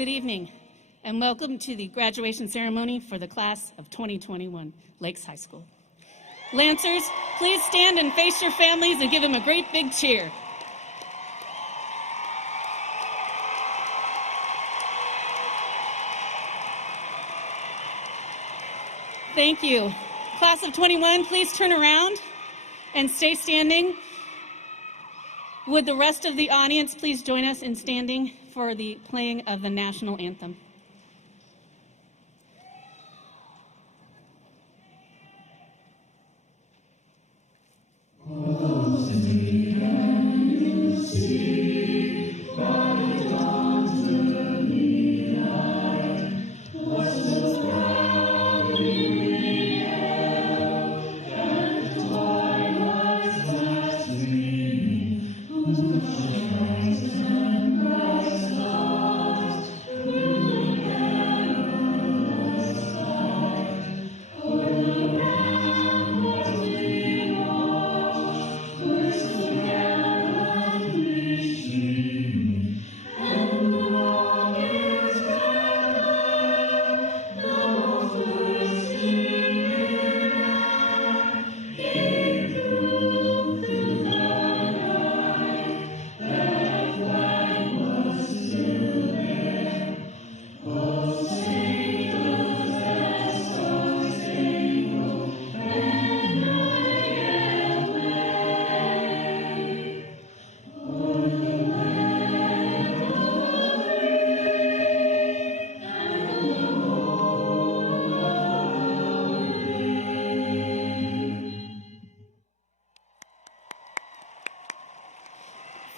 Good evening, and welcome to the graduation ceremony for the class of 2021, Lakes High School. Lancers, please stand and face your families and give them a great big cheer. Thank you. Class of 21, please turn around and stay standing. Would the rest of the audience please join us in standing for the playing of the national anthem? Who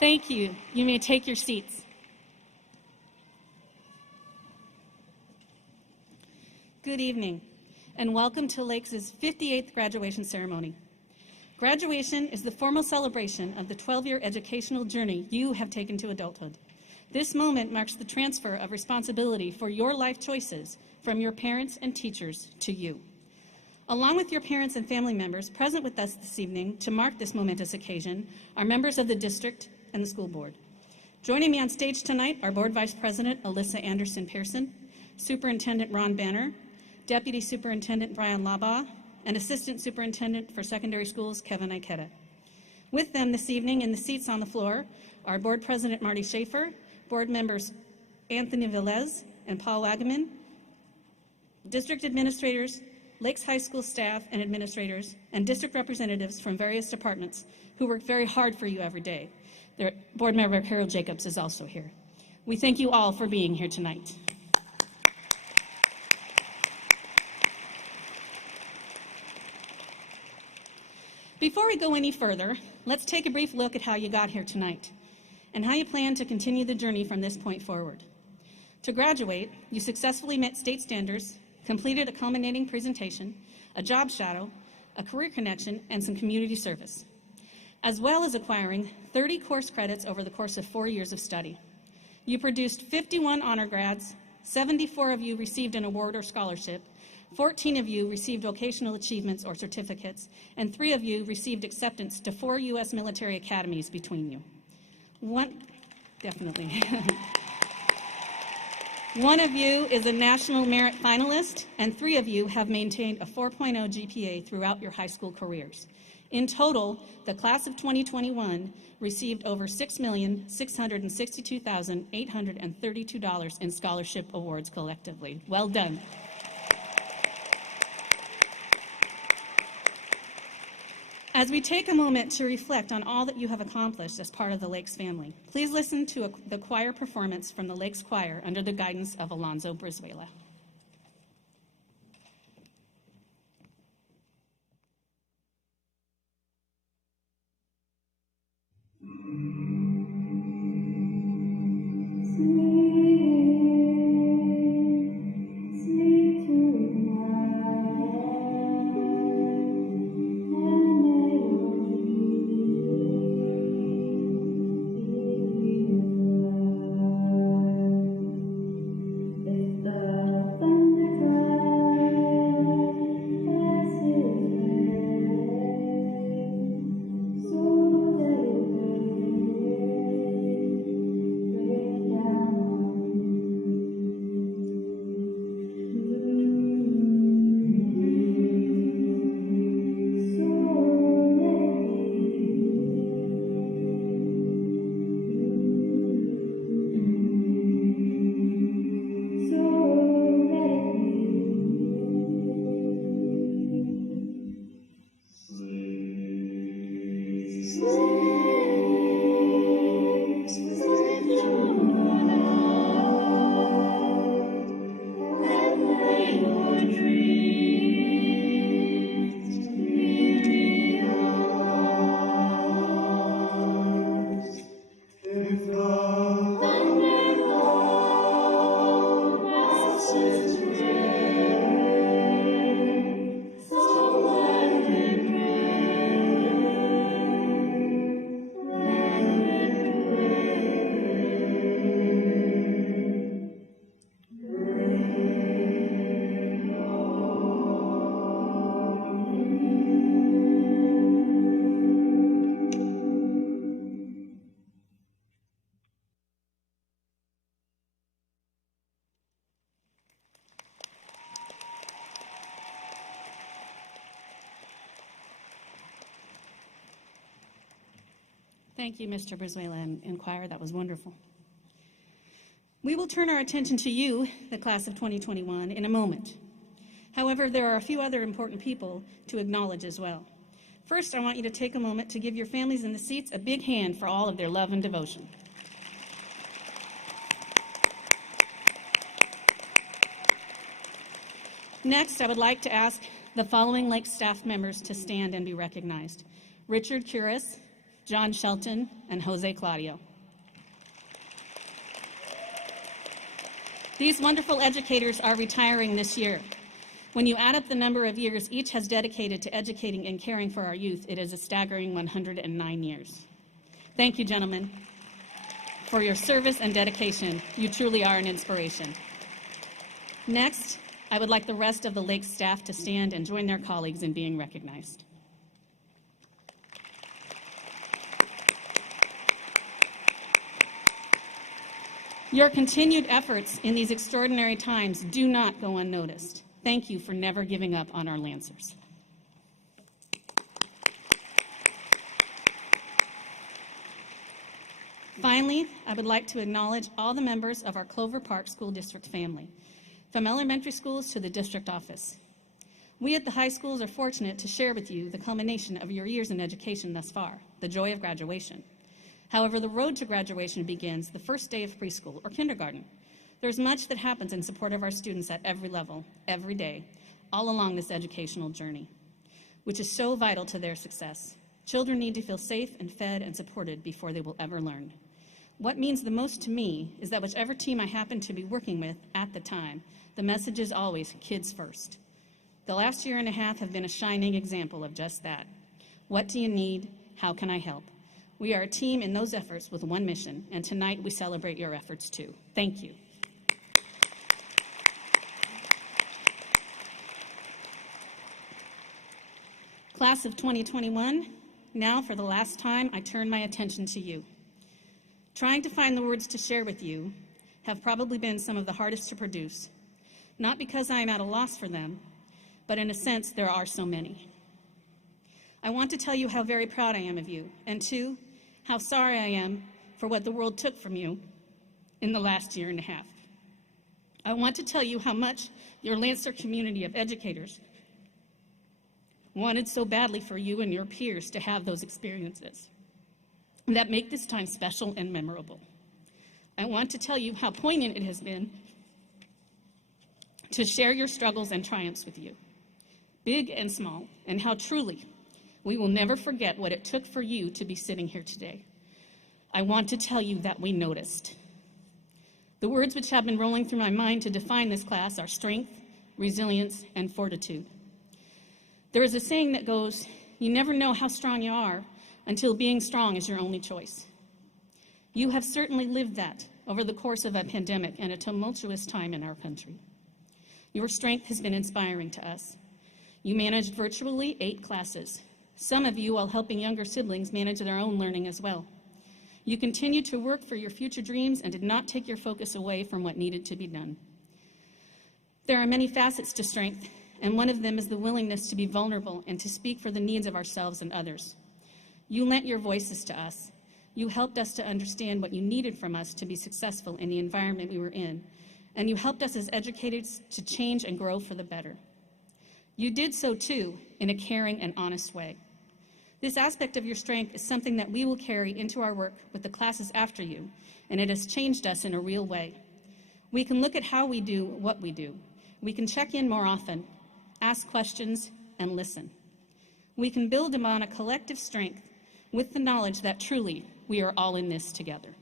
Thank you. You may take your seats. Good evening, and welcome to Lakes' 58th graduation ceremony. Graduation is the formal celebration of the 12-year educational journey you have taken to adulthood. This moment marks the transfer of responsibility for your life choices from your parents and teachers to you. Along with your parents and family members present with us this evening to mark this momentous occasion are members of the district and the school board. Joining me on stage tonight are Board Vice President Alyssa Anderson-Pearson, Superintendent Ron Banner, Deputy Superintendent Brian Labaugh, and Assistant Superintendent for Secondary Schools Kevin Ikeda. With them this evening in the seats on the floor are Board President Marty Schaefer, Board Members Anthony Velez and Paul Wagaman, District Administrators, Lakes High School staff and administrators, and district representatives from various departments who work very hard for you every day. Their board member Carol Jacobs is also here. We thank you all for being here tonight. Before we go any further, let's take a brief look at how you got here tonight and how you plan to continue the journey from this point forward. To graduate, you successfully met state standards, completed a culminating presentation, a job shadow, a career connection, and some community service, as well as acquiring 30 course credits over the course of 4 years of study. You produced 51 honor grads, 74 of you received an award or scholarship, 14 of you received vocational achievements or certificates, and 3 of you received acceptance to 4 U.S. military academies between you. Definitely. One of you is a National Merit finalist, and 3 of you have maintained a 4.0 GPA throughout your high school careers. In total, the class of 2021 received over $6,662,832 in scholarship awards collectively. Well done. As we take a moment to reflect on all that you have accomplished as part of the Lakes family, please listen to the choir performance from the Lakes Choir under the guidance of Alonzo Brizuela. Thank you, Mr. Brizuela and choir. That was wonderful. We will turn our attention to you, the class of 2021, in a moment. However, there are a few other important people to acknowledge as well. First, I want you to take a moment to give your families in the seats a big hand for all of their love and devotion. Next, I would like to ask the following Lake staff members to stand and be recognized: Richard Curis, John Shelton, and Jose Claudio. These wonderful educators are retiring this year. When you add up the number of years each has dedicated to educating and caring for our youth, it is a staggering 109 years. Thank you, gentlemen, for your service and dedication. You truly are an inspiration. Next, I would like the rest of the Lake staff to stand and join their colleagues in being recognized. Your continued efforts in these extraordinary times do not go unnoticed. Thank you for never giving up on our Lancers. Finally, I would like to acknowledge all the members of our Clover Park School District family, from elementary schools to the district office. We at the high schools are fortunate to share with you the culmination of your years in education thus far, the joy of graduation. However, the road to graduation begins the first day of preschool or kindergarten. There's much that happens in support of our students at every level, every day, all along this educational journey, which is so vital to their success. Children need to feel safe and fed and supported before they will ever learn. What means the most to me is that whichever team I happen to be working with at the time, the message is always kids first. The last year and a half have been a shining example of just that. What do you need? How can I help? We are a team in those efforts with one mission, and tonight we celebrate your efforts too. Thank you. Class of 2021, now for the last time, I turn my attention to you. Trying to find the words to share with you have probably been some of the hardest to produce, not because I am at a loss for them, but in a sense, there are so many. I want to tell you how very proud I am of you, and two, how sorry I am for what the world took from you in the last year and a half. I want to tell you how much your Lancer community of educators wanted so badly for you and your peers to have those experiences that make this time special and memorable. I want to tell you how poignant it has been to share your struggles and triumphs with you, big and small, and how truly we will never forget what it took for you to be sitting here today. I want to tell you that we noticed. The words which have been rolling through my mind to define this class are strength, resilience, and fortitude. There is a saying that goes, you never know how strong you are until being strong is your only choice. You have certainly lived that over the course of a pandemic and a tumultuous time in our country. Your strength has been inspiring to us. You managed virtually 8 classes, some of you while helping younger siblings manage their own learning as well. You continued to work for your future dreams and did not take your focus away from what needed to be done. There are many facets to strength, and one of them is the willingness to be vulnerable and to speak for the needs of ourselves and others. You lent your voices to us. You helped us to understand what you needed from us to be successful in the environment we were in, and you helped us as educators to change and grow for the better. You did so too in a caring and honest way. This aspect of your strength is something that we will carry into our work with the classes after you, and it has changed us in a real way. We can look at how we do what we do. We can check in more often, ask questions, and listen. We can build upon a collective strength with the knowledge that truly we are all in this together.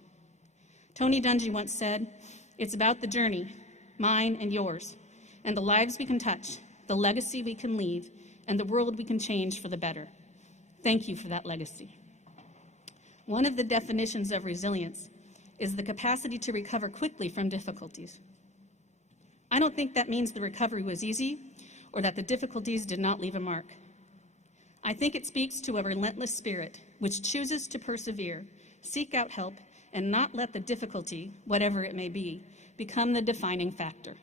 Tony Dungy once said, "It's about the journey, mine and yours, and the lives we can touch, the legacy we can leave, and the world we can change for the better." Thank you for that legacy. One of the definitions of resilience is the capacity to recover quickly from difficulties. I don't think that means the recovery was easy or that the difficulties did not leave a mark. I think it speaks to a relentless spirit which chooses to persevere, seek out help, and not let the difficulty, whatever it may be, become the defining factor.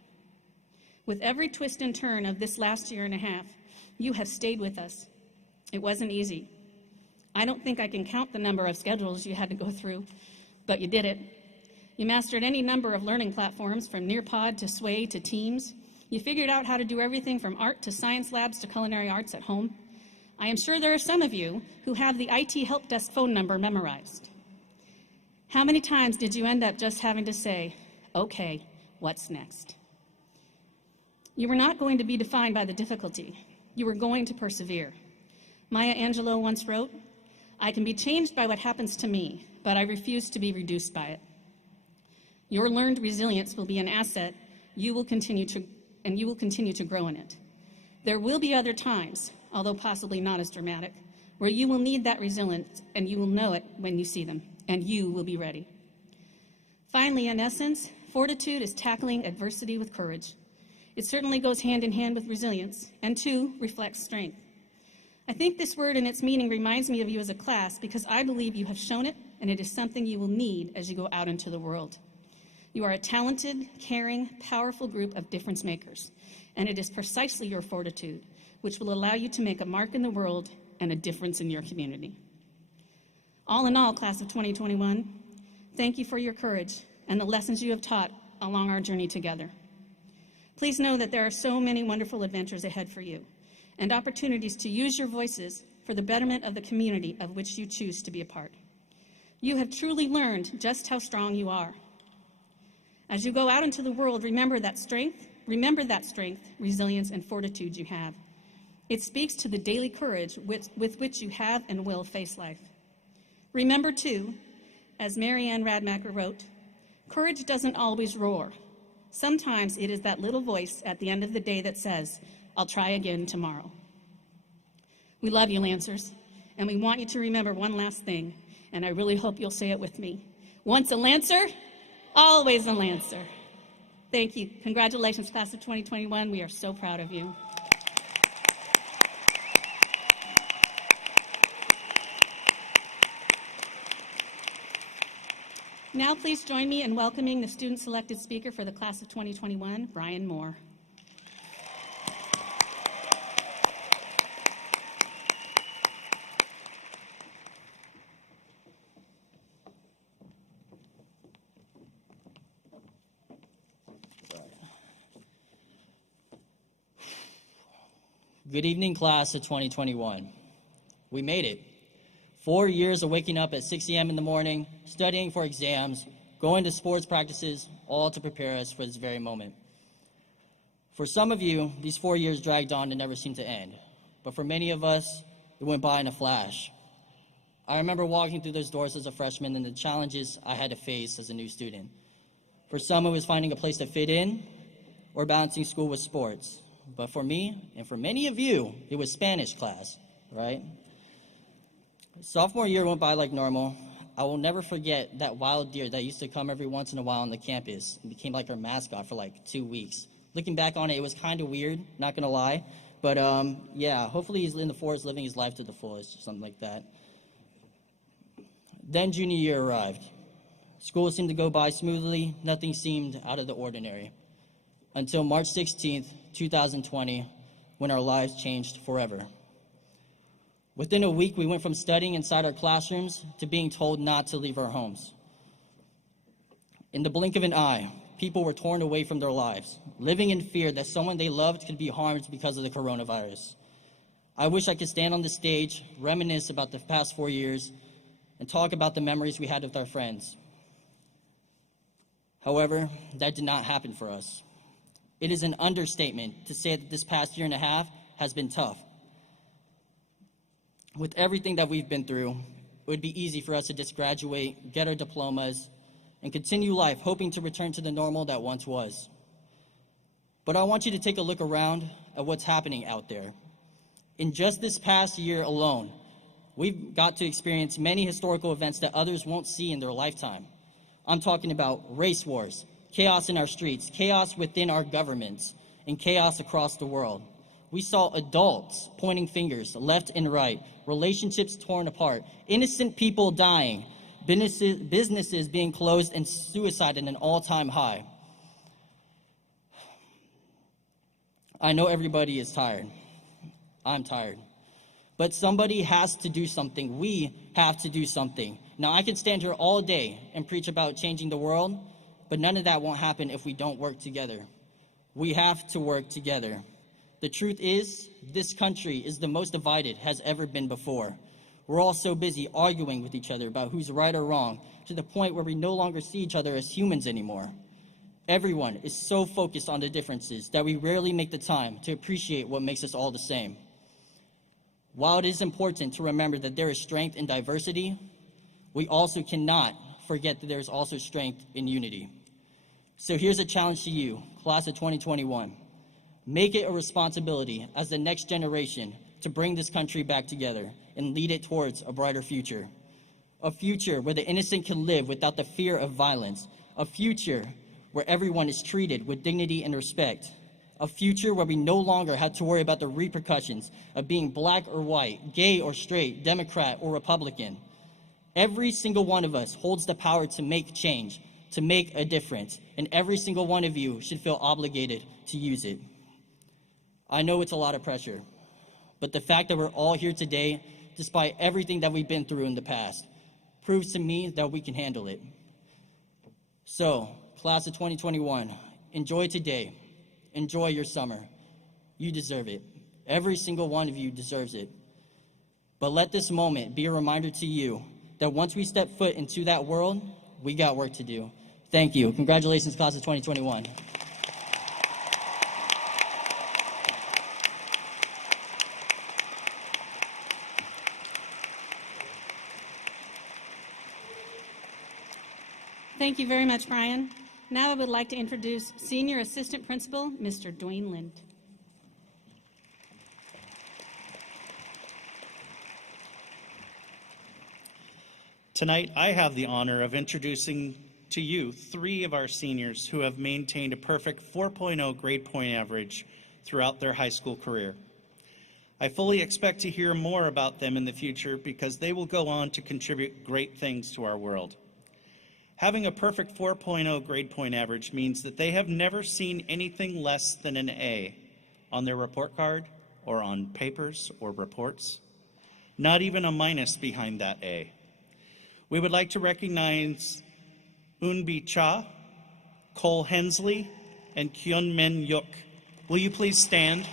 With every twist and turn of this last year and a half, you have stayed with us. It wasn't easy. I don't think I can count the number of schedules you had to go through, but you did it. You mastered any number of learning platforms, from Nearpod to Sway to Teams. You figured out how to do everything from art to science labs to culinary arts at home. I am sure there are some of you who have the IT help desk phone number memorized. How many times did you end up just having to say, "Okay, what's next?" You were not going to be defined by the difficulty. You were going to persevere. Maya Angelou once wrote, I can be changed by what happens to me, but I refuse to be reduced by it. Your learned resilience will be an asset you will continue to grow in it. There will be other times, although possibly not as dramatic, where you will need that resilience, and you will know it when you see them, and you will be ready. Finally, in essence, fortitude is tackling adversity with courage. It certainly goes hand in hand with resilience, and too, reflects strength. I think this word and its meaning reminds me of you as a class because I believe you have shown it, and it is something you will need as you go out into the world. You are a talented, caring, powerful group of difference makers, and it is precisely your fortitude which will allow you to make a mark in the world and a difference in your community. All in all, class of 2021, thank you for your courage and the lessons you have taught along our journey together. Please know that there are so many wonderful adventures ahead for you and opportunities to use your voices for the betterment of the community of which you choose to be a part. You have truly learned just how strong you are. As you go out into the world, remember that strength, resilience, and fortitude you have. It speaks to the daily courage with which you have and will face life. Remember, too, as Mary Ann Radmacher wrote, courage doesn't always roar. Sometimes it is that little voice at the end of the day that says, I'll try again tomorrow. We love you, Lancers, and we want you to remember one last thing, and I really hope you'll say it with me. Once a Lancer, always a Lancer. Thank you. Congratulations, class of 2021. We are so proud of you. Now please join me in welcoming the student-selected speaker for the class of 2021, Brian Moore. Good evening, class of 2021. We made it. 4 years of waking up at 6 a.m. in the morning, studying for exams, going to sports practices, all to prepare us for this very moment. For some of you, these 4 years dragged on and never seemed to end. But for many of us, it went by in a flash. I remember walking through those doors as a freshman and the challenges I had to face as a new student. For some, it was finding a place to fit in or balancing school with sports. But for me, and for many of you, it was Spanish class, right? Sophomore year went by like normal. I will never forget that wild deer that used to come every once in a while on the campus and became like our mascot for like 2 weeks. Looking back on it, it was kind of weird, not gonna lie. But yeah, hopefully he's in the forest living his life to the fullest or something like that. Then junior year arrived. School seemed to go by smoothly. Nothing seemed out of the ordinary. Until March 16th, 2020, when our lives changed forever. Within a week, we went from studying inside our classrooms to being told not to leave our homes. In the blink of an eye, people were torn away from their lives, living in fear that someone they loved could be harmed because of the coronavirus. I wish I could stand on the stage, reminisce about the past 4 years, and talk about the memories we had with our friends. However, that did not happen for us. It is an understatement to say that this past year and a half has been tough. With everything that we've been through, it would be easy for us to just graduate, get our diplomas, and continue life, hoping to return to the normal that once was. But I want you to take a look around at what's happening out there. In just this past year alone, we've got to experience many historical events that others won't see in their lifetime. I'm talking about race wars, chaos in our streets, chaos within our governments, and chaos across the world. We saw adults pointing fingers left and right, relationships torn apart, innocent people dying, businesses being closed, and suicide at an all-time high. I know everybody is tired. I'm tired. But somebody has to do something. We have to do something. Now, I could stand here all day and preach about changing the world, but none of that won't happen if we don't work together. We have to work together. The truth is, this country is the most divided it has ever been before. We're all so busy arguing with each other about who's right or wrong, to the point where we no longer see each other as humans anymore. Everyone is so focused on the differences that we rarely make the time to appreciate what makes us all the same. While it is important to remember that there is strength in diversity, we also cannot forget that there is also strength in unity. So here's a challenge to you, class of 2021. Make it a responsibility as the next generation to bring this country back together and lead it towards a brighter future. A future where the innocent can live without the fear of violence. A future where everyone is treated with dignity and respect. A future where we no longer have to worry about the repercussions of being black or white, gay or straight, Democrat or Republican. Every single one of us holds the power to make change, to make a difference, and every single one of you should feel obligated to use it. I know it's a lot of pressure, but the fact that we're all here today, despite everything that we've been through in the past, proves to me that we can handle it. So, class of 2021, enjoy today. Enjoy your summer. You deserve it. Every single one of you deserves it. But let this moment be a reminder to you that once we step foot into that world, we got work to do. Thank you. Congratulations, class of 2021. Thank you very much, Brian. Now I would like to introduce Senior Assistant Principal, Mr. Dwayne Lind. Tonight, I have the honor of introducing to you 3 of our seniors who have maintained a perfect 4.0 grade point average throughout their high school career. I fully expect to hear more about them in the future because they will go on to contribute great things to our world. Having a perfect 4.0 grade point average means that they have never seen anything less than an A on their report card or on papers or reports, not even a minus behind that A. We would like to recognize Unbi Cha, Cole Hensley, and Kyun Men Yuk. Will you please stand?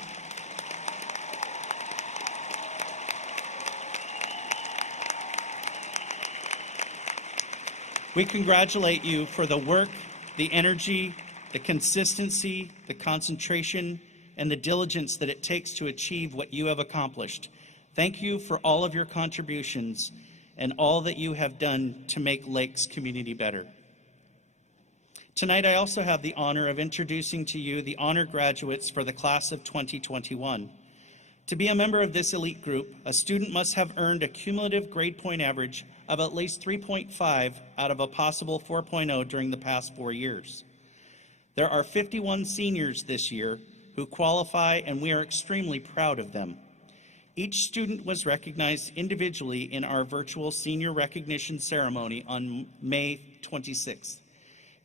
We congratulate you for the work, the energy, the consistency, the concentration, and the diligence that it takes to achieve what you have accomplished. Thank you for all of your contributions and all that you have done to make Lake's community better. Tonight, I also have the honor of introducing to you the honor graduates for the class of 2021. To be a member of this elite group, a student must have earned a cumulative grade point average of at least 3.5 out of a possible 4.0 during the past 4 years. There are 51 seniors this year who qualify, and we are extremely proud of them. Each student was recognized individually in our virtual senior recognition ceremony on May 26th.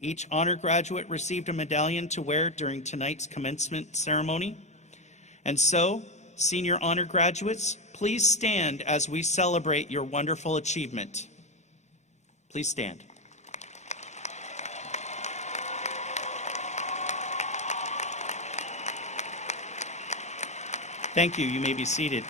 Each honor graduate received a medallion to wear during tonight's commencement ceremony. And so, senior honor graduates, please stand as we celebrate your wonderful achievement. Please stand. Thank you. You may be seated.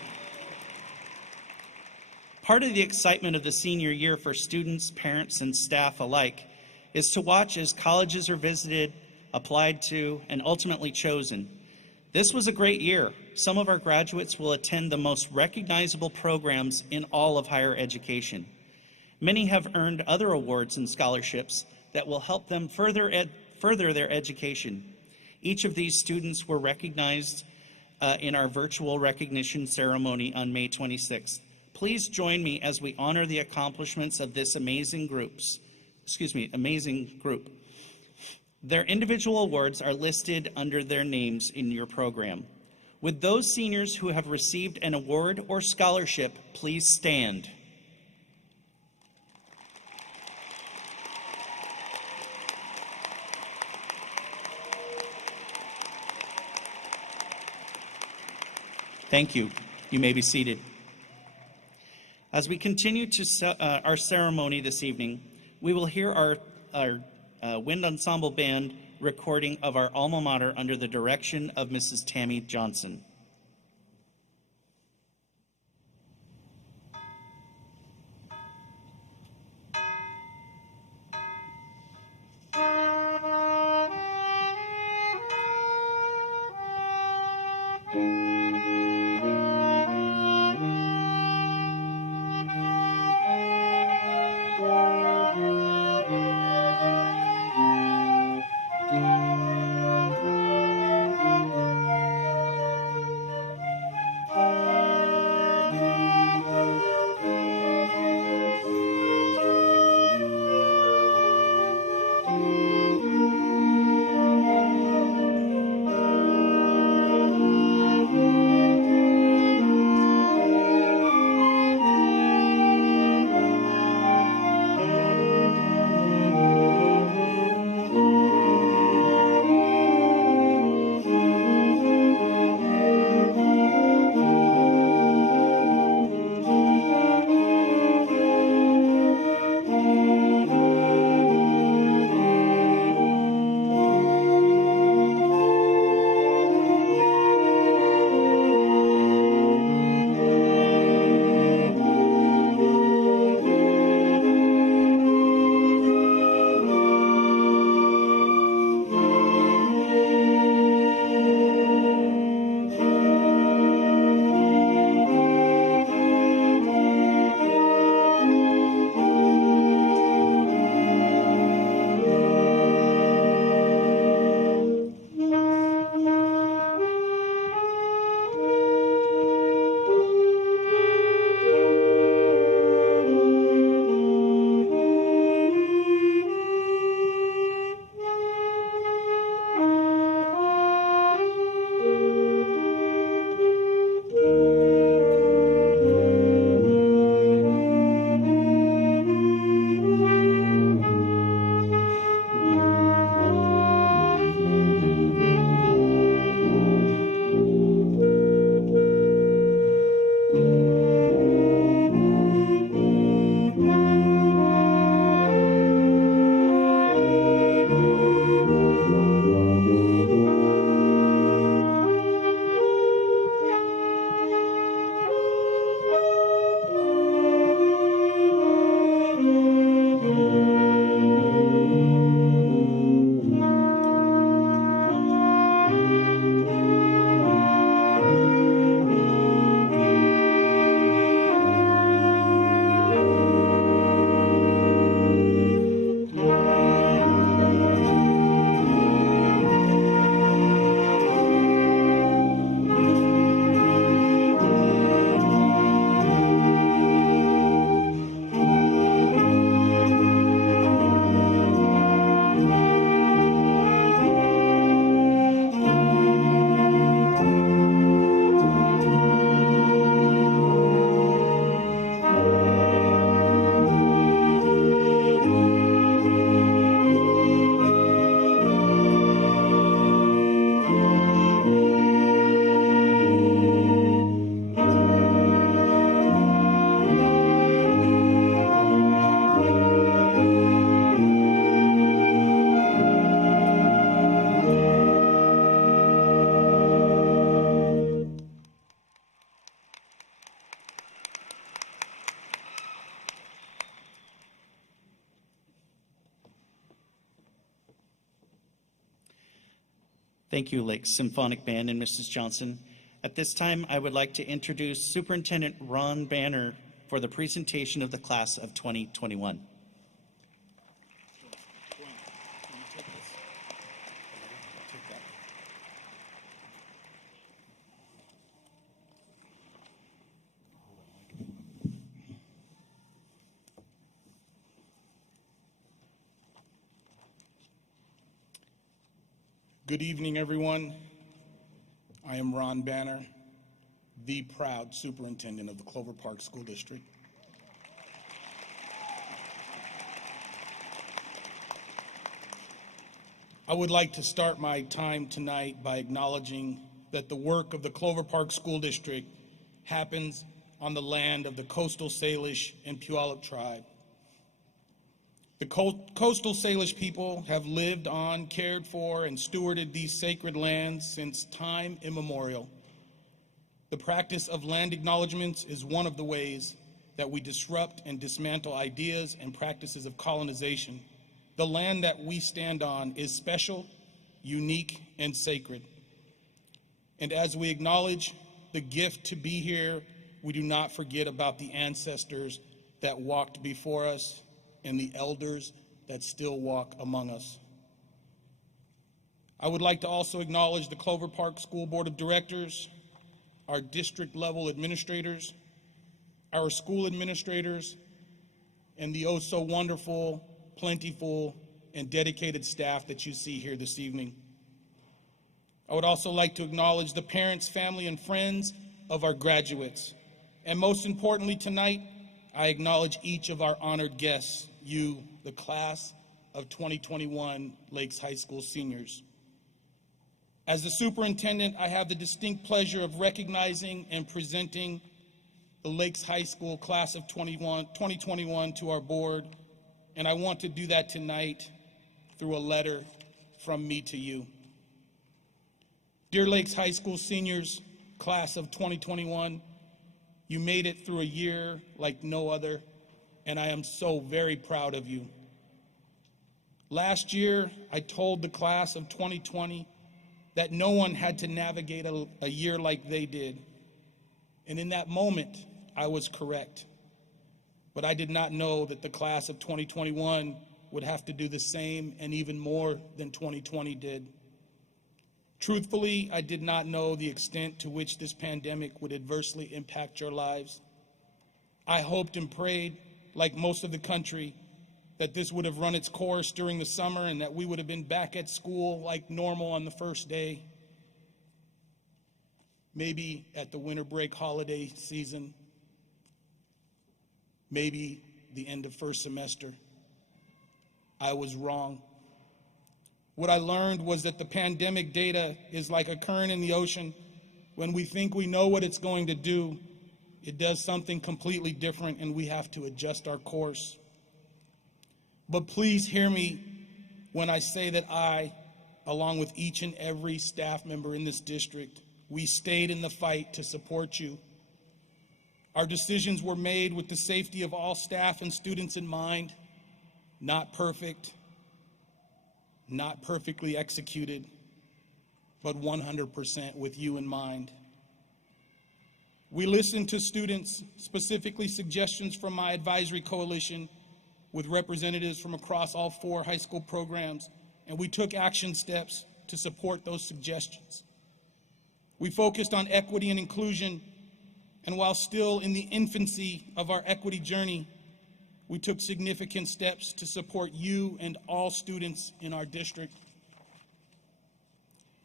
Part of the excitement of the senior year for students, parents, and staff alike is to watch as colleges are visited, applied to, and ultimately chosen. This was a great year. Some of our graduates will attend the most recognizable programs in all of higher education. Many have earned other awards and scholarships that will help them further their education. Each of these students were recognized in our virtual recognition ceremony on May 26th. Please join me as we honor the accomplishments of this amazing group. Their individual awards are listed under their names in your program. Would those seniors who have received an award or scholarship please stand? Thank you. You may be seated. As we continue to our ceremony this evening, we will hear our wind ensemble band recording of our alma mater under the direction of Mrs. Tammy Johnson. Thank you, Lake Symphonic Band and Mrs. Johnson. At this time, I would like to introduce Superintendent Ron Banner for the presentation of the class of 2021. Good evening, everyone. I am Ron Banner, the proud superintendent of the Clover Park School District. I would like to start my time tonight by acknowledging that the work of the Clover Park School District happens on the land of the Coastal Salish and Puyallup tribe. The coastal Salish people have lived on, cared for, and stewarded these sacred lands since time immemorial. The practice of land acknowledgements is one of the ways that we disrupt and dismantle ideas and practices of colonization. The land that we stand on is special, unique, and sacred. And as we acknowledge the gift to be here, we do not forget about the ancestors that walked before us and the elders that still walk among us. I would like to also acknowledge the Clover Park School Board of Directors, our district level administrators, our school administrators, and the oh so wonderful, plentiful, and dedicated staff that you see here this evening. I would also like to acknowledge the parents, family, and friends of our graduates. And most importantly tonight, I acknowledge each of our honored guests, you, the class of 2021 Lakes High School seniors. As the superintendent, I have the distinct pleasure of recognizing and presenting the Lakes High School class of 2021 to our board, and I want to do that tonight through a letter from me to you. Dear Lakes High School seniors, class of 2021, you made it through a year like no other, and I am so very proud of you. Last year, I told the class of 2020 that no one had to navigate a year like they did. And in that moment, I was correct. But I did not know that the class of 2021 would have to do the same and even more than 2020 did. Truthfully, I did not know the extent to which this pandemic would adversely impact your lives. I hoped and prayed, like most of the country, that this would have run its course during the summer and that we would have been back at school like normal on the first day. Maybe at the winter break holiday season, maybe the end of first semester. I was wrong. What I learned was that the pandemic data is like a current in the ocean. When we think we know what it's going to do, it does something completely different and we have to adjust our course. But please hear me when I say that I, along with each and every staff member in this district, we stayed in the fight to support you. Our decisions were made with the safety of all staff and students in mind, not perfect, not perfectly executed, but 100% with you in mind. We listened to students, specifically suggestions from my advisory coalition with representatives from across all 4 high school programs, and we took action steps to support those suggestions. We focused on equity and inclusion, and while still in the infancy of our equity journey, we took significant steps to support you and all students in our district.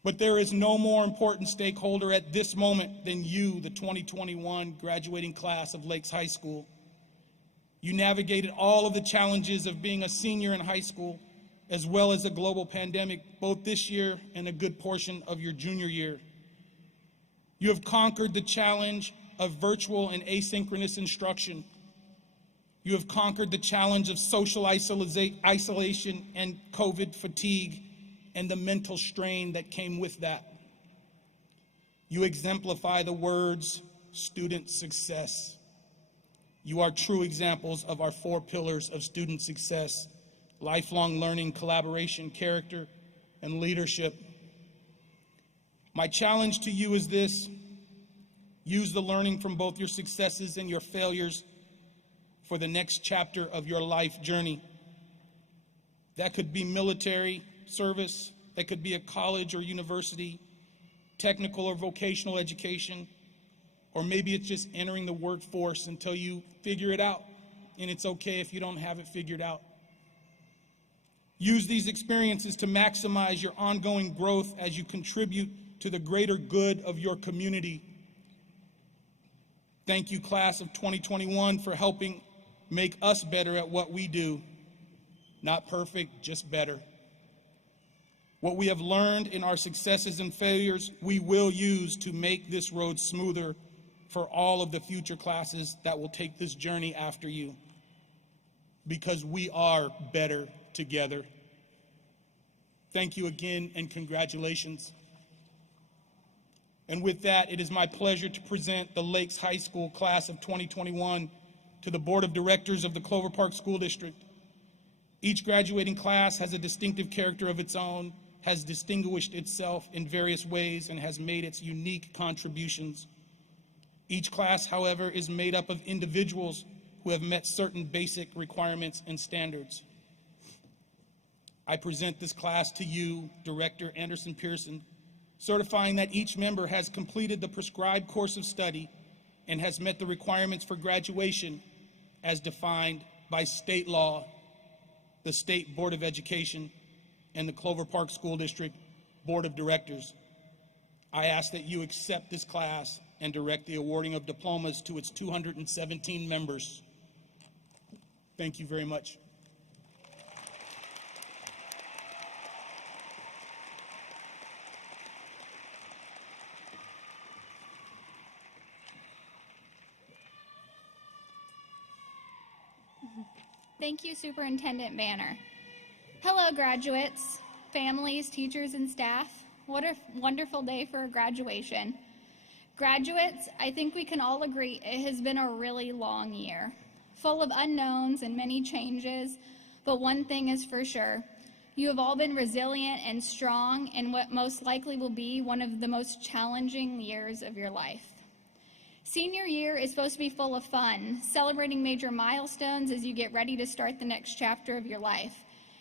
But there is no more important stakeholder at this moment than you, the 2021 graduating class of Lakes High School. You navigated all of the challenges of being a senior in high school, as well as a global pandemic, both this year and a good portion of your junior year. You have conquered the challenge of virtual and asynchronous instruction. You have conquered the challenge of social isolation and COVID fatigue and the mental strain that came with that. You exemplify the words student success. You are true examples of our 4 pillars of student success: lifelong learning, collaboration, character, and leadership. My challenge to you is this: use the learning from both your successes and your failures for the next chapter of your life journey. That could be military service, that could be a college or university, technical or vocational education, or maybe it's just entering the workforce until you figure it out, and it's okay if you don't have it figured out. Use these experiences to maximize your ongoing growth as you contribute to the greater good of your community. Thank you, class of 2021, for helping make us better at what we do. Not perfect, just better. What we have learned in our successes and failures, we will use to make this road smoother for all of the future classes that will take this journey after you, because we are better together. Thank you again, and congratulations. And with that, it is my pleasure to present the Lakes High School class of 2021 to the Board of Directors of the Clover Park School District. Each graduating class has a distinctive character of its own, has distinguished itself in various ways, and has made its unique contributions. Each class, however, is made up of individuals who have met certain basic requirements and standards. I present this class to you, Director Anderson Pearson, certifying that each member has completed the prescribed course of study and has met the requirements for graduation as defined by state law, the State Board of Education, and the Clover Park School District Board of Directors. I ask that you accept this class and direct the awarding of diplomas to its 217 members. Thank you very much. Thank you, Superintendent Banner. Hello, graduates, families, teachers, and staff. What a wonderful day for a graduation. Graduates, I think we can all agree it has been a really long year, full of unknowns and many changes, but one thing is for sure. You have all been resilient and strong in what most likely will be one of the most challenging years of your life. Senior year is supposed to be full of fun, celebrating major milestones as you get ready to start the next chapter of your life.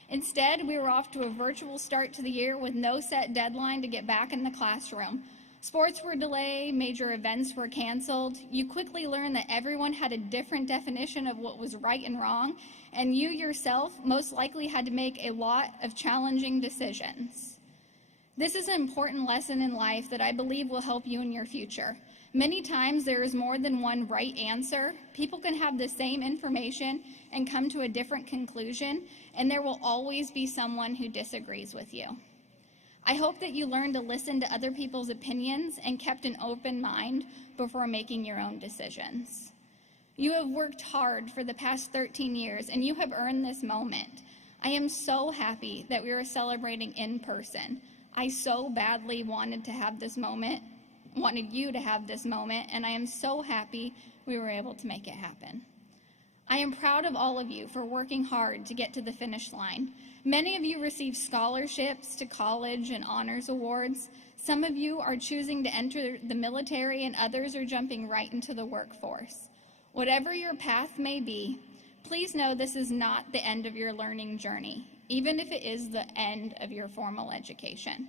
Instead, we were off to a virtual start to the year with no set deadline to get back in the classroom. Sports were delayed, major events were canceled. You quickly learned that everyone had a different definition of what was right and wrong, and you yourself most likely had to make a lot of challenging decisions. This is an important lesson in life that I believe will help you in your future. Many times there is more than one right answer. People can have the same information and come to a different conclusion, and there will always be someone who disagrees with you. I hope that you learned to listen to other people's opinions and kept an open mind before making your own decisions. You have worked hard for the past 13 years, and you have earned this moment. I am so happy that we are celebrating in person. I so badly wanted to have this moment, wanted you to have this moment, and I am so happy we were able to make it happen. I am proud of all of you for working hard to get to the finish line. Many of you received scholarships to college and honors awards. Some of you are choosing to enter the military, and others are jumping right into the workforce. Whatever your path may be, please know this is not the end of your learning journey, even if it is the end of your formal education.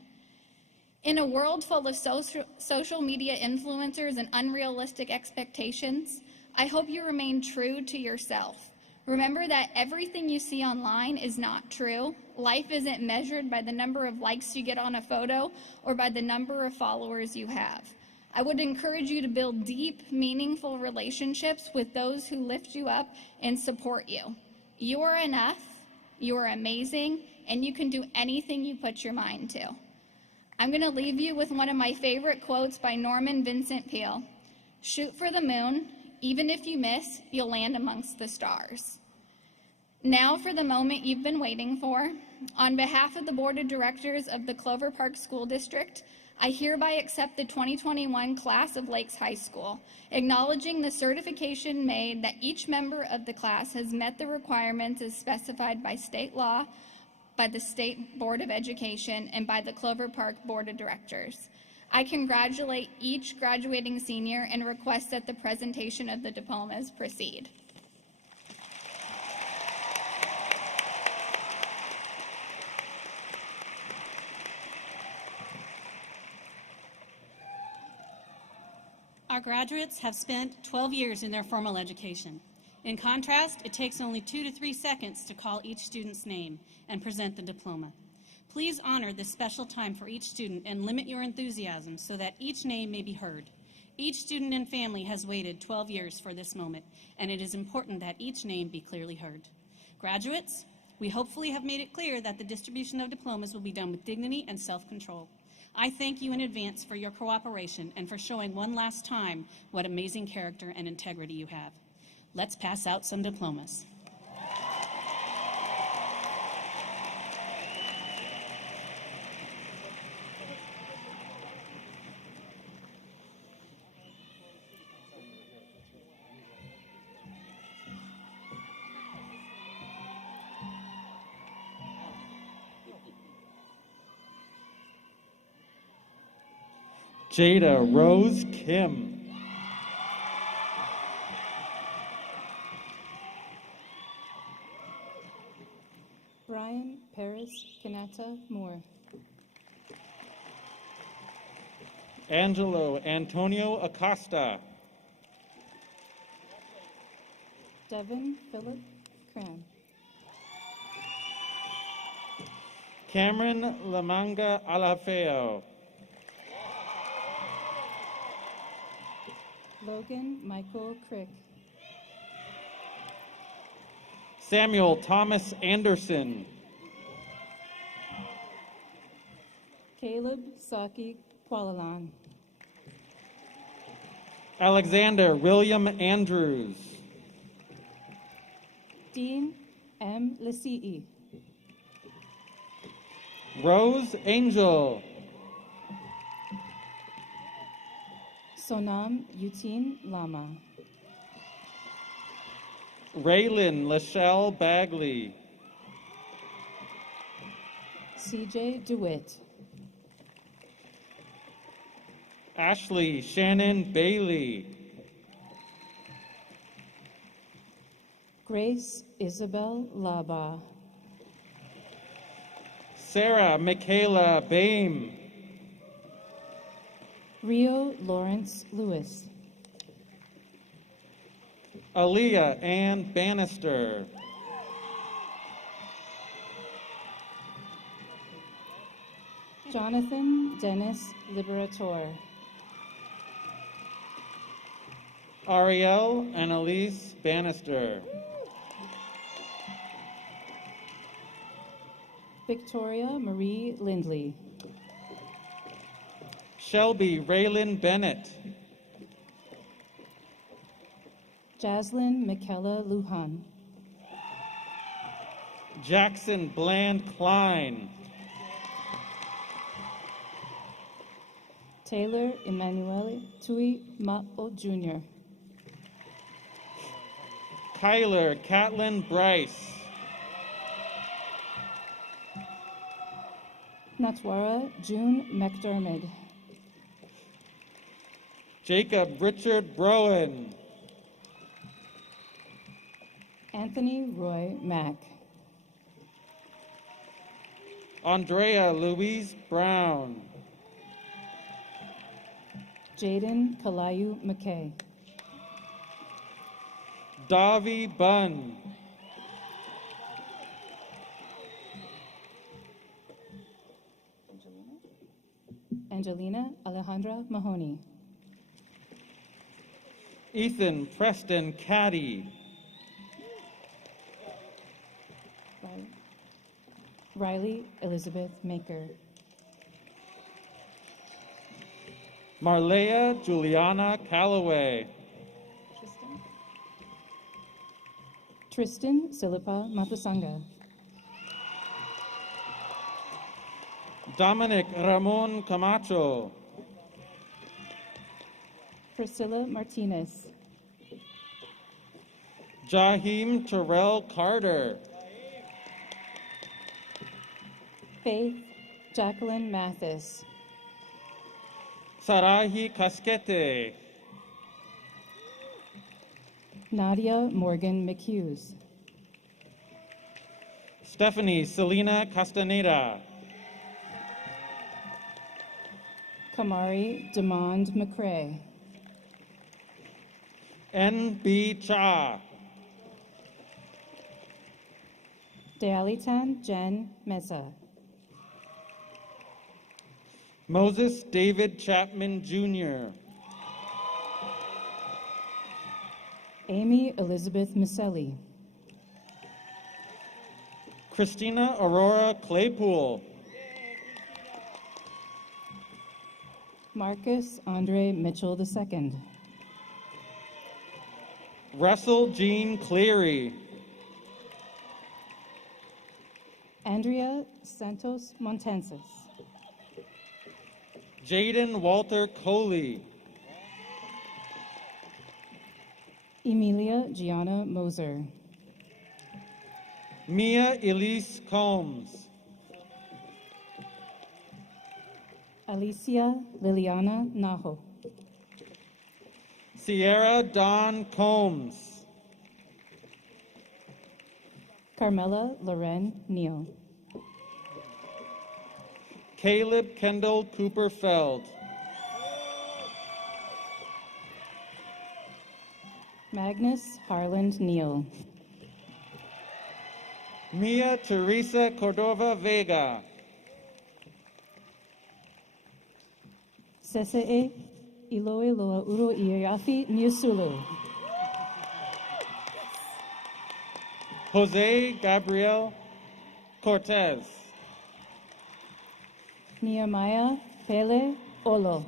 In a world full of social media influencers and unrealistic expectations, I hope you remain true to yourself. Remember that everything you see online is not true. Life isn't measured by the number of likes you get on a photo or by the number of followers you have. I would encourage you to build deep, meaningful relationships with those who lift you up and support you. You are enough, you are amazing, and you can do anything you put your mind to. I'm going to leave you with one of my favorite quotes by Norman Vincent Peale. Shoot for the moon. Even if you miss, you'll land amongst the stars. Now for the moment you've been waiting for. On behalf of the Board of Directors of the Clover Park School District, I hereby accept the 2021 class of Lakes High School, acknowledging the certification made that each member of the class has met the requirements as specified by state law, by the State Board of Education, and by the Clover Park Board of Directors. I congratulate each graduating senior and request that the presentation of the diplomas proceed. Our graduates have spent 12 years in their formal education. In contrast, it takes only 2 to 3 seconds to call each student's name and present the diploma. Please honor this special time for each student and limit your enthusiasm so that each name may be heard. Each student and family has waited 12 years for this moment, and it is important that each name be clearly heard. Graduates, we hopefully have made it clear that the distribution of diplomas will be done with dignity and self-control. I thank you in advance for your cooperation and for showing one last time what amazing character and integrity you have. Let's pass out some diplomas. Jada Rose Kim. Brian Paris Nata Moore. Angelo Antonio Acosta. Devin Philip Cran. Cameron Lamanga Alafeo. Logan Michael Crick. Samuel Thomas Anderson. Caleb Saki Qualalan. Alexander William Andrews. Dean M. Lisii. Rose Angel. Sonam Yutin Lama. Raylan Lachelle Bagley. CJ DeWitt. Ashley Shannon Bailey. Grace Isabel Laba. Sarah Michaela Baim. Rio Lawrence Lewis. Aaliyah Ann Bannister. Jonathan Dennis Liberator. Ariel Annalise Bannister. Victoria Marie Lindley. Shelby Raylan Bennett. Jaslyn Michaela Lujan. Jackson Bland Klein. Taylor Emmanuel Tui Ma'o Jr. Kyler Catlin Bryce. Natwara June McDermott. Jacob Richard Browen. Anthony Roy Mack. Andrea Louise Brown. Jaden Kalayu McKay. Davi Bunn. Angelina Alejandra Mahoney. Ethan Preston Caddy. Riley Elizabeth Maker. Marlea Juliana Calloway. Tristan Silipa Mapusanga. Dominic Ramon Camacho. Priscilla Martinez. Jaheim Terrell Carter. Faith Jacqueline Mathis. Sarahi Casquete. Nadia Morgan McHughes. Stephanie Selena Castaneda. Kamari Demond McCrae. N.B. Cha. Dealitan Jen Mesa. Moses David Chapman Jr. Amy Elizabeth Maselli. Christina Aurora Claypool. Marcus Andre Mitchell II. Russell Jean Cleary. Andrea Santos Montenses. Jaden Walter Coley. Emilia Gianna Moser. Mia Elise Combs. Alicia Liliana Najo. Sierra Dawn Combs. Carmela Loren Neal. Caleb Kendall Cooper Feld. Magnus Harland Neal. Mia Teresa Cordova Vega. Sese'e Iloa Uro Iafi Niusulu. Jose Gabriel Cortez. Nehemiah Pele Olo.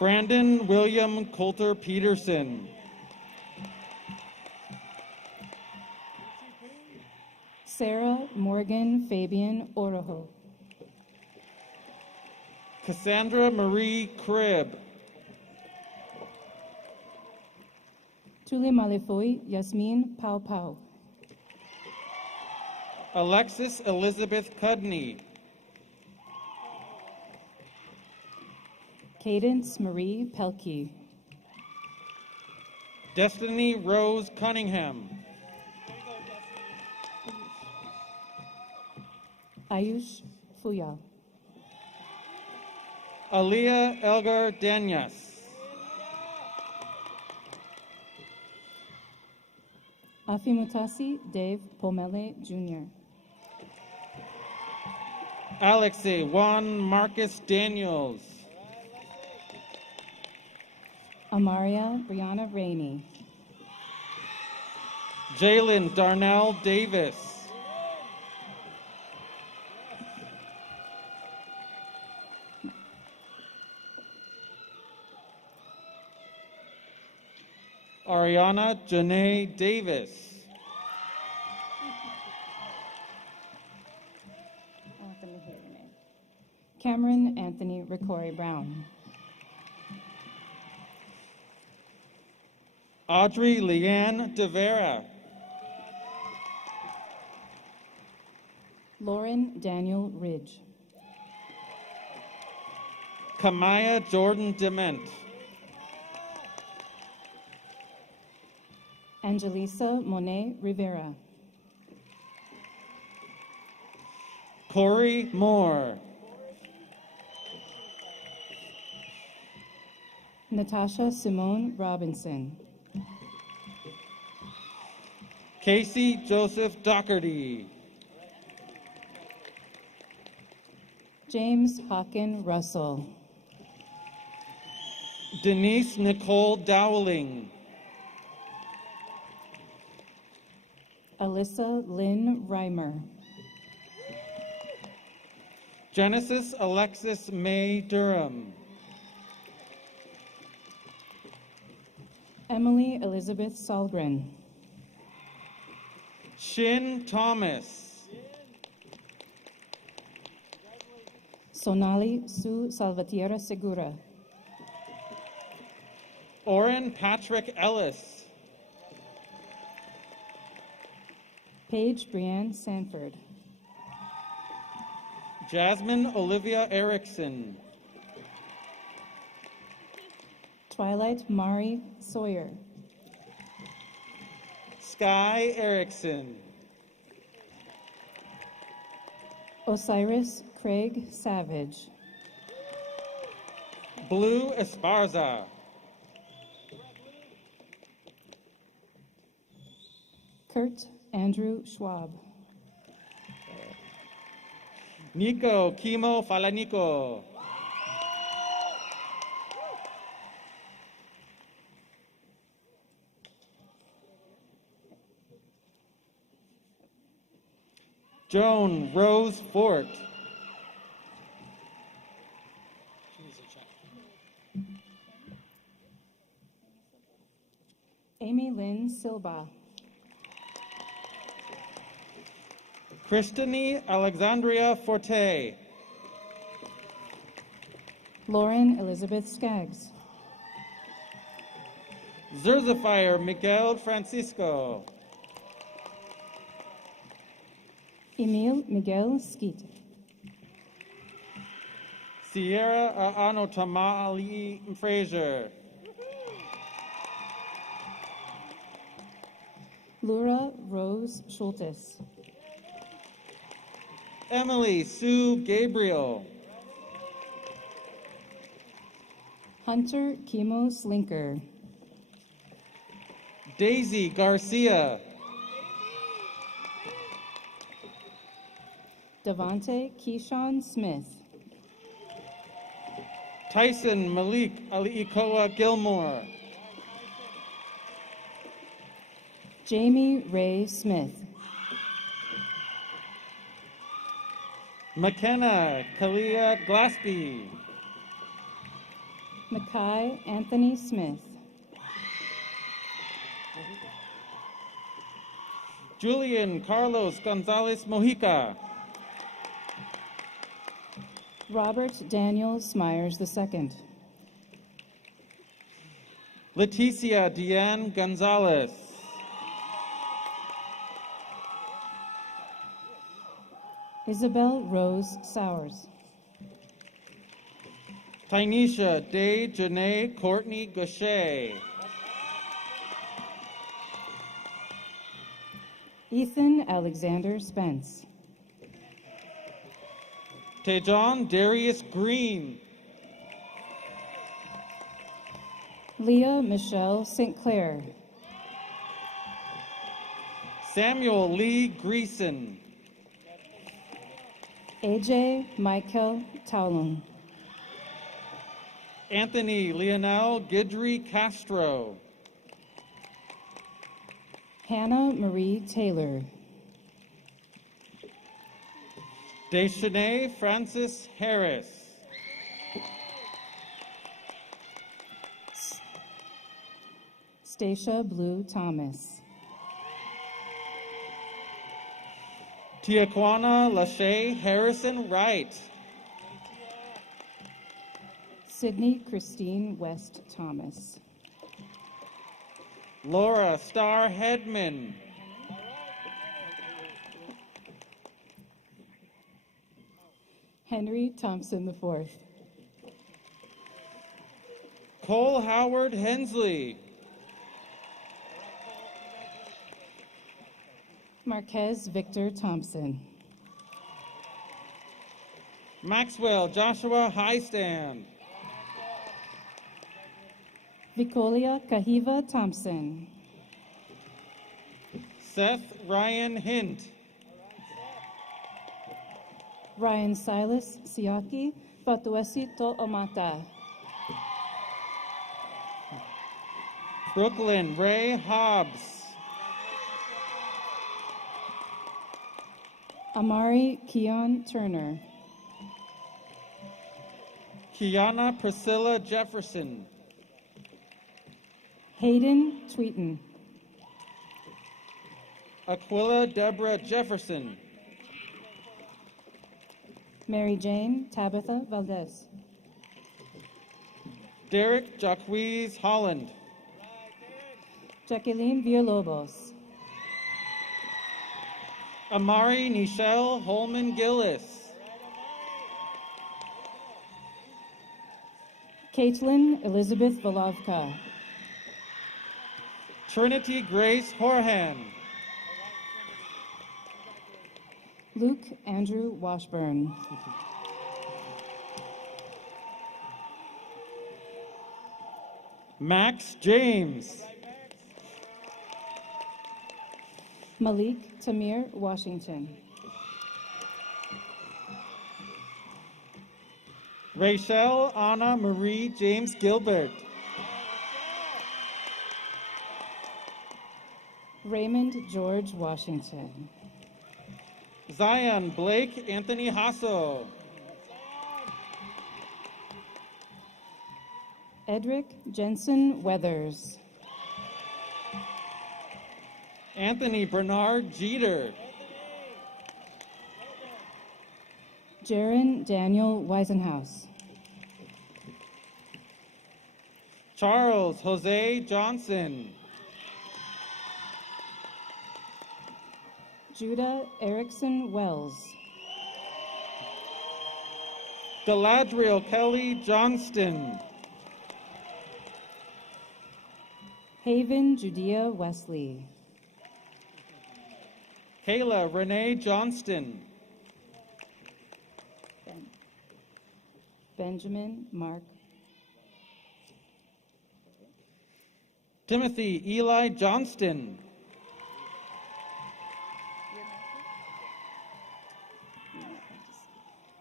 Brandon William Coulter Peterson. Sarah Morgan Fabian Orojo. Cassandra Marie Cribb. Tule Malefoi Yasmin Pau Pau. Alexis Elizabeth Cudney. Cadence Marie Pelkey. Destiny Rose Cunningham. Ayush Fuya. Aliyah Elgar Danyas. Afimutasi Dave Pomele Jr. Alexei Juan Marcus Daniels. Amaria Brianna Rainey. Jalen Darnell Davis. Ariana Janae Davis. Cameron Anthony Ricory Brown. Audrey Leanne DeVera. Lauren Daniel Ridge. Kamaya Jordan Dement. Angelisa Monet Rivera. Corey Moore. Natasha Simone Robinson. Casey Joseph Doherty. James Hawken Russell. Denise Nicole Dowling. Alyssa Lynn Reimer. Genesis Alexis May Durham. Emily Elizabeth Salgren. Shin Thomas. Sonali Sue Salvatierra Segura. Oren Patrick Ellis. Paige Brianne Sanford. Jasmine Olivia Erickson. Twilight Mari Sawyer. Sky Erickson. Osiris Craig Savage. Blue Esparza. Kurt Andrew Schwab. Nico Kimo Falanico. Joan Rose Fort. Amy Lynn Silva. Christine Alexandria Forte. Lauren Elizabeth Skaggs. Zerzifier Miguel Francisco. Emil Miguel Skeet. Sierra Anotamali Fraser. Laura Rose Schultes. Emily Sue Gabriel. Hunter Kimo Slinker. Daisy Garcia. Devonte Keyshawn Smith. Tyson Malik Aliikoa Gilmore. Jamie Ray Smith. McKenna Kalia Glaspie. Mackay Anthony Smith. Julian Carlos Gonzalez Mojica. Robert Daniel Smyers II. Leticia Deanne Gonzalez. Isabel Rose Sowers. Tynesha Day Janae Courtney Gaucher. Ethan Alexander Spence. Tejon Darius Green. Leah Michelle St. Clair. Samuel Lee Greason. AJ Michael Taulung. Anthony Leonel Guidry Castro. Hannah Marie Taylor. Deschanay Francis Harris. Stacia Blue Thomas. Tiaquana Lachey Harrison Wright. Sydney Christine West Thomas. Laura Starr Hedman. Henry Thompson IV. Cole Howard Hensley. Marquez Victor Thompson. Maxwell Joshua Highstand. Vicolia Kahiva Thompson. Seth Ryan Hint. Ryan Silas Siaki Fatuesi To Omata. Brooklyn Ray Hobbs. Amari Keon Turner. Kiana Priscilla Jefferson. Hayden Tweeton. Aquila Deborah Jefferson. Mary Jane Tabitha Valdez. Derek Jacquees Holland. Jacqueline Villalobos. Amari Nichelle Holman Gillis. Caitlin Elizabeth Volovka. Trinity Grace Horhan. Luke Andrew Washburn. Max James. Malik Tamir Washington. Rachel Anna Marie James Gilbert. Raymond George Washington. Zion Blake Anthony Hasso. Edric Jensen Weathers. Anthony Bernard Jeter. Jaron Daniel Weisenhouse. Charles Jose Johnson. Judah Erickson Wells. Galadriel Kelly Johnston. Haven Judea Wesley. Kayla Renee Johnston. Benjamin Mark. Timothy Eli Johnston.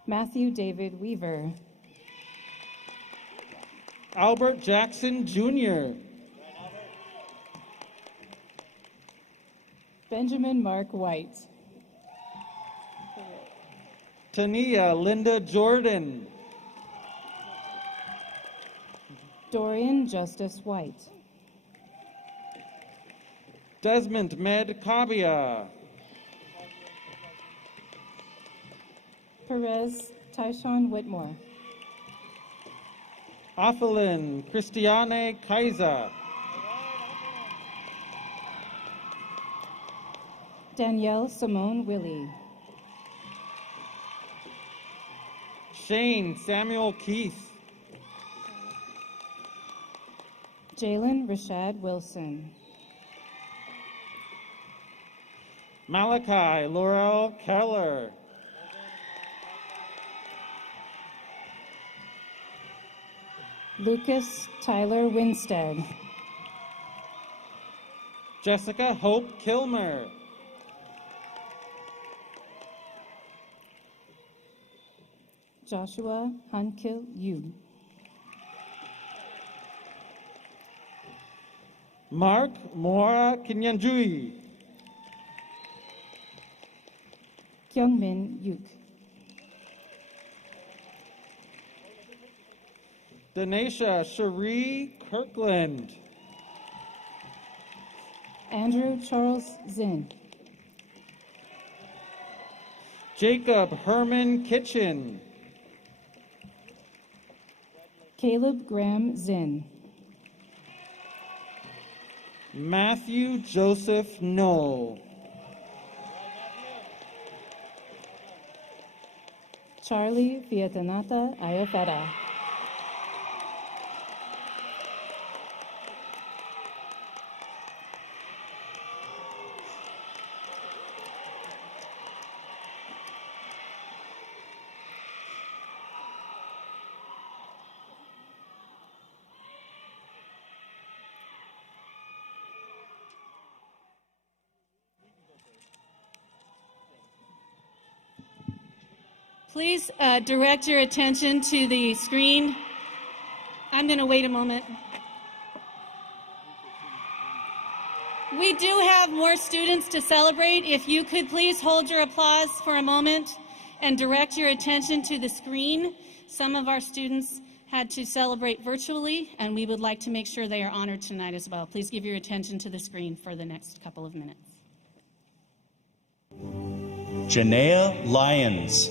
Matthew David Weaver. Albert Jackson Jr. Benjamin Mark White. Tania Linda Jordan. Dorian Justice White. Desmond Med Kabia. Perez Tyshawn Whitmore. Athelin Christiane Kaiser. Danielle Simone Willie. Shane Samuel Keith. Jalen Rashad Wilson. Malachi Laurel Keller. Lucas Tyler Winstead. Jessica Hope Kilmer. Joshua Hankil Yu. Mark Mora Kinyanjui. Kyungmin Yuk. Denisha Cherie Kirkland. Andrew Charles Zinn. Jacob Herman Kitchen. Caleb Graham Zinn. Matthew Joseph Knoll. Charlie Viatanata Ayofeta. Please direct your attention to the screen. I'm going to wait a moment. We do have more students to celebrate. If you could please hold your applause for a moment and direct your attention to the screen. Some of our students had to celebrate virtually, and we would like to make sure they are honored tonight as well. Please give your attention to the screen for the next couple of minutes. Janaea Lyons.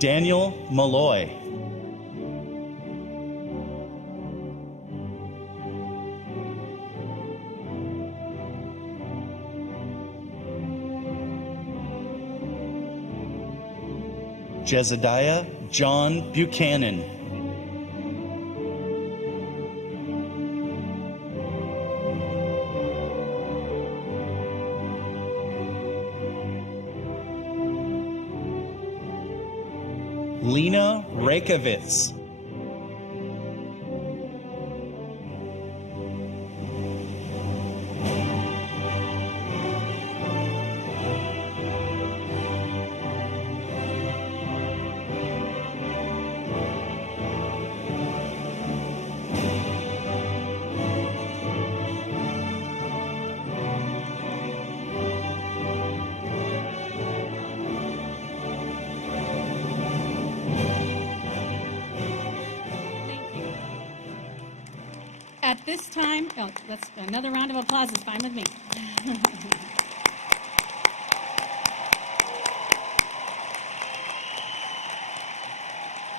Daniel Malloy. Jezediah John Buchanan. Lena Reykjavitz. At this time, oh, that's another round of applause is fine with me.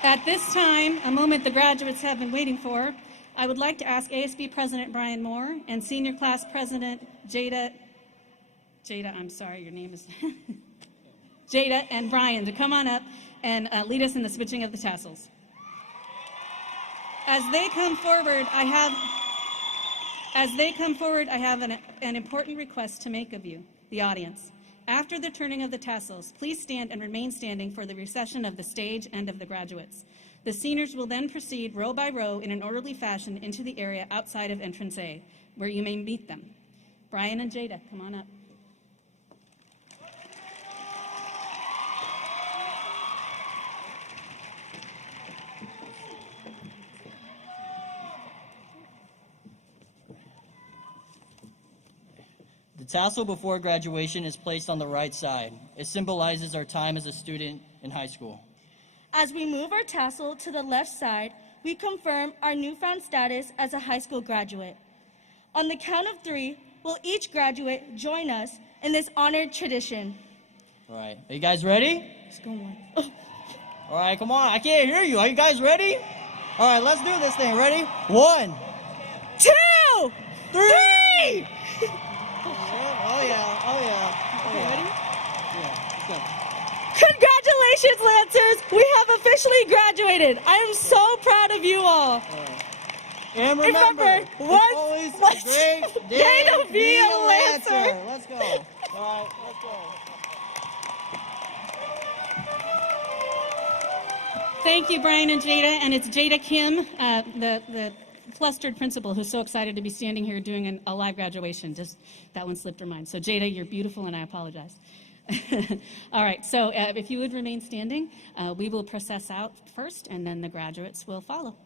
At this time, a moment the graduates have been waiting for, I would like to ask ASB President Brian Moore and Senior Class President Jada, I'm sorry, your name is Jada and Brian to come on up and lead us in the switching of the tassels. As they come forward, I have an important request to make of you, the audience. After the turning of the tassels, please stand and remain standing for the recession of the stage and of the graduates. The seniors will then proceed row by row in an orderly fashion into the area outside of entrance A, where you may meet them. Brian and Jada, come on up. The tassel before graduation is placed on the right side. It symbolizes our time as a student in high school. As we move our tassel to the left side, we confirm our newfound status as a high school graduate. On the count of 3, will each graduate join us in this honored tradition? All right, are you guys ready? Let's go on. All right, come on, I can't hear you. Are you guys ready? All right, let's do this thing. Ready? 1, 2, 3! Oh yeah. Okay, ready? Yeah, let's go. Congratulations, Lancers! We have officially graduated. I am so proud of you all. And remember, it's always a great day to be a Lancer. Let's go. All right, let's go. Thank you, Brian and Jada, and it's Jada Kim, the flustered principal who's so excited to be standing here doing a live graduation. Just that one slipped her mind. So Jada, you're beautiful, and I apologize. All right, so if you would remain standing, we will process out first, and then the graduates will follow.